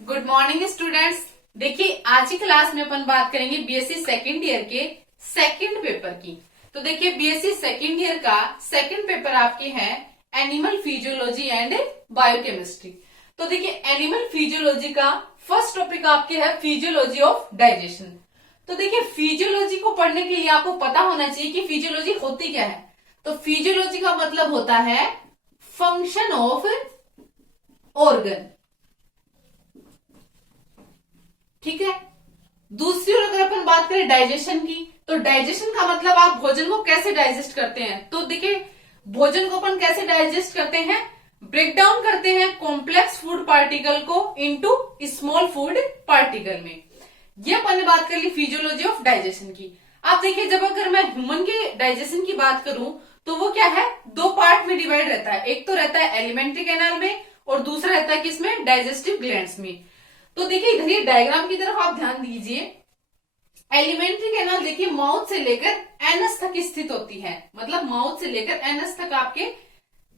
Good morning students. देखिए आज की क्लास में अपन बात करेंगे बीएससी सेकेंड ईयर के सेकंड पेपर की। तो देखिए बीएससी सेकेंड ईयर का सेकंड पेपर आपके हैं एनिमल फिजियोलॉजी एंड बायोकेमिस्ट्री। तो देखिए एनिमल फिजियोलॉजी का फर्स्ट टॉपिक आपके है फिजियोलॉजी ऑफ डाइजेशन। तो देखिए फिजियोलॉजी को पढ़ने के लिए आपको पता होना चाहिए कि फिजियोलॉजी होती क्या है। तो फिजियोलॉजी का मतलब होता है फंक्शन ऑफ ऑर्गन, ठीक है। दूसरी ओर अगर अपन बात करें डाइजेशन की, तो डाइजेशन का मतलब आप भोजन को कैसे डाइजेस्ट करते हैं। तो देखिए भोजन को अपन कैसे डाइजेस्ट करते हैं, ब्रेक डाउन करते हैं कॉम्प्लेक्स फूड पार्टिकल को इनटू स्मॉल फूड पार्टिकल में। ये अपन ने बात कर ली फिजियोलॉजी ऑफ डाइजेशन की। आप देखिए जब अगर मैं ह्यूमन के डाइजेशन की बात करूं तो वो क्या है, दो पार्ट में डिवाइड रहता है। एक तो रहता है एलिमेंट्री कैनाल में और दूसरा रहता है किसमें, डाइजेस्टिव ग्लैंड्स में। तो देखिए इधर ये डायग्राम की तरफ आप ध्यान दीजिए। एलिमेंट्री कैनाल देखिए माउथ से लेकर एनस तक स्थित होती है, मतलब माउथ से लेकर एनस तक आपके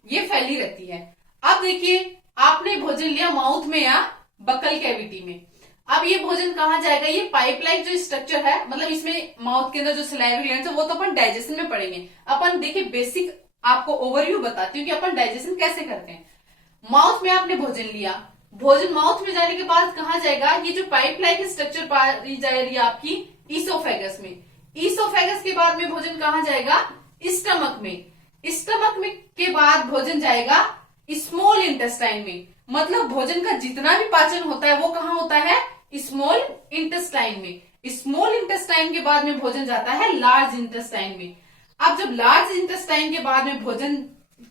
ये फैली रहती है। अब देखिए आपने भोजन लिया माउथ में या बकल कैविटी में। अब ये भोजन कहाँ जाएगा, ये पाइप लाइक जो स्ट्रक्चर है, मतलब इसमें माउथ के अंदर जो सलाइवरी ग्लैंड्स है वो तो अपन डाइजेशन में पढ़ेंगे। अपन देखिए बेसिक आपको ओवरव्यू बताती हूँ कि अपन डाइजेशन कैसे करते हैं। माउथ में आपने भोजन लिया, भोजन माउथ में जाने के बाद कहाँ जाएगा, ये जो पाइप लाइक स्ट्रक्चर पाई जा रही है आपकी ईसोफेगस में। ईसोफेगस के बाद में भोजन कहाँ जाएगा, स्टमक में। स्टमक में के बाद भोजन जाएगा स्मॉल इंटेस्टाइन में। मतलब भोजन का जितना भी पाचन होता है वो कहाँ होता है, स्मॉल इंटेस्टाइन में। स्मॉल इंटेस्टाइन के बाद में भोजन जाता है लार्ज इंटेस्टाइन में। अब जब लार्ज इंटेस्टाइन के बाद में भोजन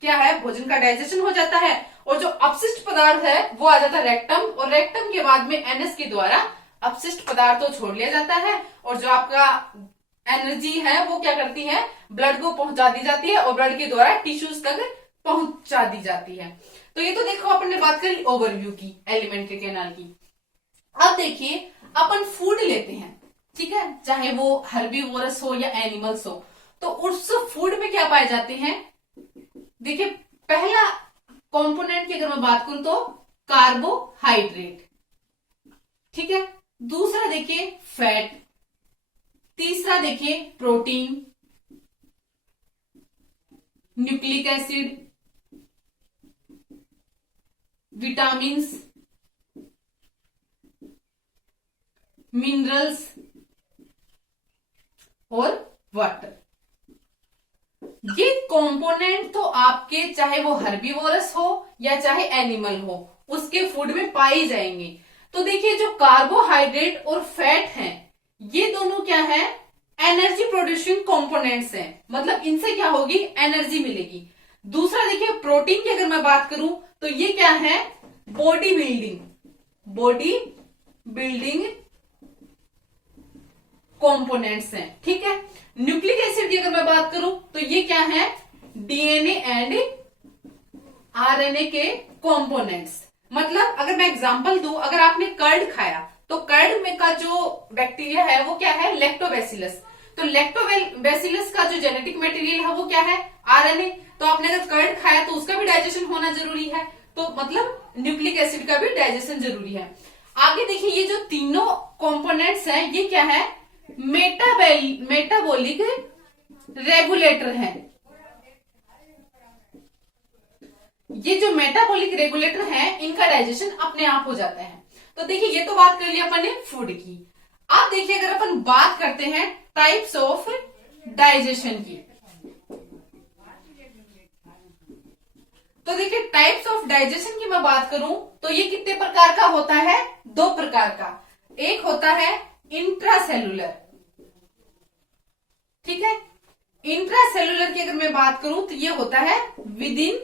क्या है, भोजन का डाइजेशन हो जाता है और जो अपशिष्ट पदार्थ है वो आ जाता है रेक्टम, और रेक्टम के बाद में एनएस के द्वारा अपशिष्ट पदार्थ को छोड़ लिया जाता है और जो आपका एनर्जी है वो क्या करती है, ब्लड को पहुंचा दी जाती है और ब्लड के द्वारा टिश्यूज तक पहुंचा दी जाती है। तो ये तो देखो अपन ने बात करी ओवरव्यू की एलिमेंट्री कैनाल की। अब देखिए अपन फूड लेते हैं, ठीक है, चाहे वो हर्बीवोरस हो या एनिमल्स हो। तो उस फूड में क्या पाए जाते हैं, देखिए पहला कंपोनेंट की अगर मैं बात करूं तो कार्बोहाइड्रेट, ठीक है। दूसरा देखिए फैट, तीसरा देखिए protein, nucleic acid, vitamins, minerals और वाटर। ये कंपोनेंट तो आपके चाहे वो हर्बीवोरस हो या चाहे एनिमल हो उसके फूड में पाए जाएंगे। तो देखिए जो कार्बोहाइड्रेट और फैट हैं ये दोनों क्या है, एनर्जी प्रोड्यूसिंग कंपोनेंट्स हैं, मतलब इनसे क्या होगी, एनर्जी मिलेगी। दूसरा देखिए प्रोटीन की अगर मैं बात करूं तो ये क्या है, बॉडी बिल्डिंग कंपोनेंट्स हैं, ठीक है। न्यूक्लिक एसिड की अगर मैं बात करूं तो ये क्या है, डीएनए एंड आरएनए के कंपोनेंट्स। मतलब अगर मैं एग्जांपल दूं, अगर आपने कर्ड खाया तो कर्ड में का जो बैक्टीरिया है वो क्या है, लैक्टोबैसिलस। तो लैक्टोबैसिलस का जो जेनेटिक मटेरियल है वो क्या है, आरएनए। तो आपने अगर कर्ड खाया तो उसका भी डाइजेशन होना जरूरी है, तो मतलब न्यूक्लिक एसिड का भी डाइजेशन जरूरी है। आगे देखिए ये जो तीनों कंपोनेंट्स हैं ये क्या है, मेटाबॉलिक रेगुलेटर है। ये जो मेटाबॉलिक रेगुलेटर है इनका डाइजेशन अपने आप हो जाता है। तो देखिए ये तो बात कर ली अपन ने फूड की। अब देखिए अगर अपन बात करते हैं टाइप्स ऑफ डाइजेशन की, तो देखिए टाइप्स ऑफ डाइजेशन की मैं बात करूं तो ये कितने प्रकार का होता है, दो प्रकार का। एक होता है इंट्रासेलुलर, ठीक है। इंट्रासेलुलर की अगर मैं बात करूं तो ये होता है विद इन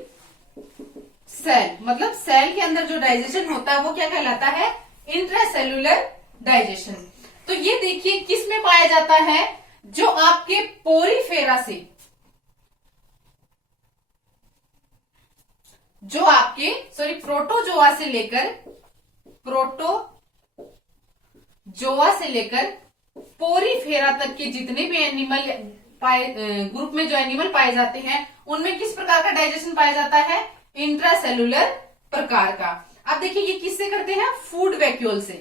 सेल, मतलब सेल के अंदर जो डाइजेशन होता है वो क्या कहलाता है, इंट्रासेलुलर डाइजेशन। तो ये देखिए किस में पाया जाता है, जो आपके पोरीफेरा से, जो आपके प्रोटोजोआ से लेकर पोरीफेरा तक के जितने भी एनिमल ग्रुप में जो एनिमल पाए जाते हैं उनमें किस प्रकार का डाइजेशन पाया जाता है, इंट्रासेलुलर प्रकार का। अब देखिए ये किससे करते हैं, फूड वैक्यूल से,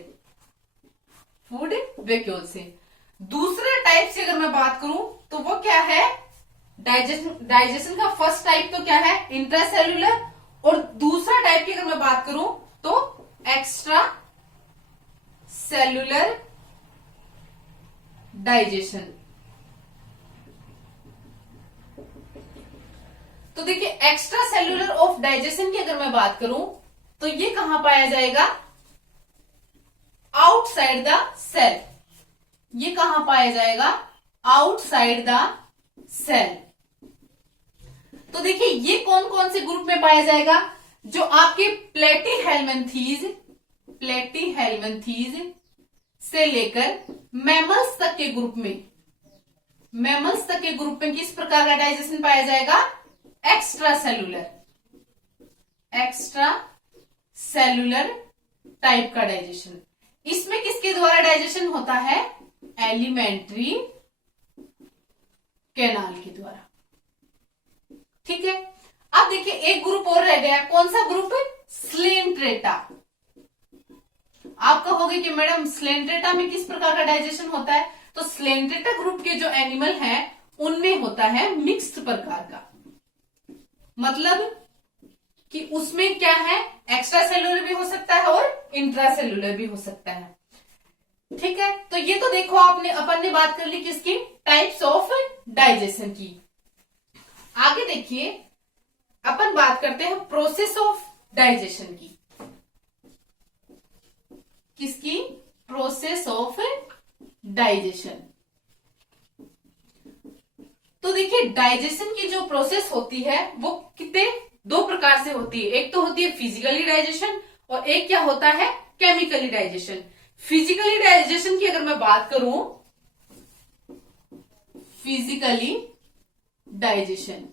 फूड वैक्यूल से। दूसरे टाइप से अगर मैं बात करूं तो वो क्या है, डाइजेशन का फर्स्ट टाइप तो क्या है, इंट्रासेल्यूलर, और दूसरा टाइप की अगर मैं बात करूं तो एक्स्ट्रा सेल्यूलर डाइजेशन। तो देखिए एक्स्ट्रा सेल्यूलर ऑफ डाइजेशन की अगर मैं बात करूं तो ये कहां पाया जाएगा, आउटसाइड द सेल। ये कहां पाया जाएगा, आउटसाइड द सेल। तो देखिए ये कौन कौन से ग्रुप में पाया जाएगा, जो आपके प्लेटीहेल्मिन्थीज से लेकर मैमल्स तक के ग्रुप में, मैमल्स तक के ग्रुप में किस प्रकार का डाइजेशन पाया जाएगा, एक्स्ट्रा सेल्यूलर टाइप का डाइजेशन। इसमें किसके द्वारा डाइजेशन होता है, एलिमेंट्री कैनाल के द्वारा। ठीक है, अब देखिए एक ग्रुप और रह गया, कौन सा ग्रुप, स्लेंट्रेटा। आप कहोगे कि मैडम स्लेंट्रेटा में किस प्रकार का डाइजेशन होता है, तो स्लेंट्रेटा ग्रुप के जो एनिमल हैं उनमें होता है मिक्स्ड प्रकार का, मतलब कि उसमें क्या है, एक्स्ट्रा सेल्यूलर भी हो सकता है और इंट्रा सेल्यूलर भी हो सकता है। ठीक है, तो ये तो देखो आपने अपन ने बात कर ली किसकी, टाइप्स ऑफ डाइजेशन की। आगे देखिए अपन बात करते हैं प्रोसेस ऑफ डाइजेशन की। किसकी, प्रोसेस ऑफ डाइजेशन। तो देखिए डाइजेशन की जो प्रोसेस होती है वो कितने, दो प्रकार से होती है। एक तो होती है फिजिकली डाइजेशन और एक क्या होता है, केमिकली डाइजेशन। फिजिकली डाइजेशन की अगर मैं बात करूं, फिजिकली डाइजेशन,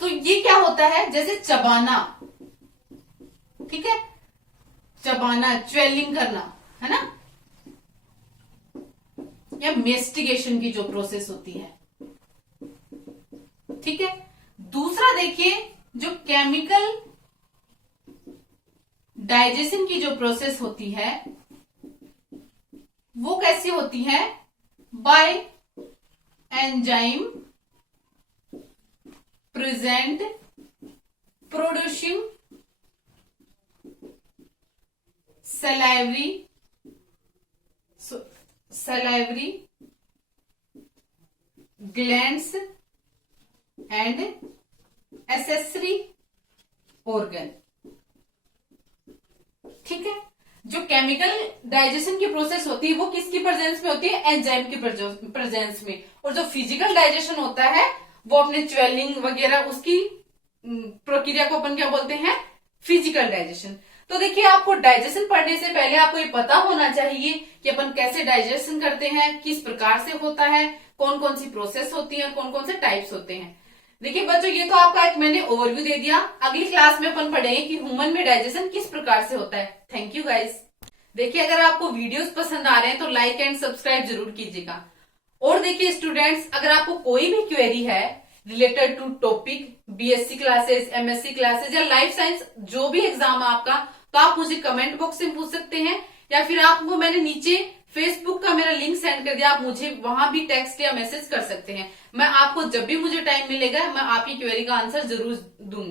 तो ये क्या होता है, जैसे चबाना, ठीक है, चबाना, च्वेलिंग करना, है ना, या मेस्टिगेशन की जो प्रोसेस होती है। ठीक है, दूसरा देखिए जो केमिकल डाइजेशन की जो प्रोसेस होती है वो कैसी होती है, bye enzyme present producing salivary glands and accessory organ। ठीक है, जो केमिकल डाइजेशन की प्रोसेस होती है वो किसकी प्रेजेंस में होती है, एंजाइम की प्रेजेंस में। और जो फिजिकल डाइजेशन होता है वो अपने च्वेलिंग वगैरह उसकी प्रक्रिया को अपन क्या बोलते हैं, फिजिकल डाइजेशन। तो देखिए आपको डाइजेशन पढ़ने से पहले आपको ये पता होना चाहिए कि अपन कैसे डाइजेशन करते हैं, किस प्रकार से होता है, कौन कौन सी प्रोसेस होती है और कौन कौन से टाइप्स होते हैं। देखिए बच्चों ये तो आपका एक मैंने ओवरव्यू दे दिया। अगली क्लास में अपन पढ़ेंगे कि ह्यूमन में डाइजेशन किस प्रकार से होता है। Thank you guys. देखिए अगर आपको वीडियोस पसंद आ रहे हैं तो लाइक एंड सब्सक्राइब जरूर कीजिएगा। और देखिए स्टूडेंट्स, अगर आपको कोई भी क्वेरी है related to topic, BSc classes, MSc classes या लाइफ साइंस जो भी एग्जाम है आपका, तो आप मुझे कमेंट बॉक्स में पूछ सकते हैं, या फिर आपको मैंने नीचे फेसबुक का मेरा लिंक सेंड कर दिया, आप मुझे वहां भी टेक्स्ट या मैसेज कर सकते हैं। मैं आपको जब भी मुझे टाइम मिलेगा मैं आपकी क्वेरी का आंसर जरूर दूंगी।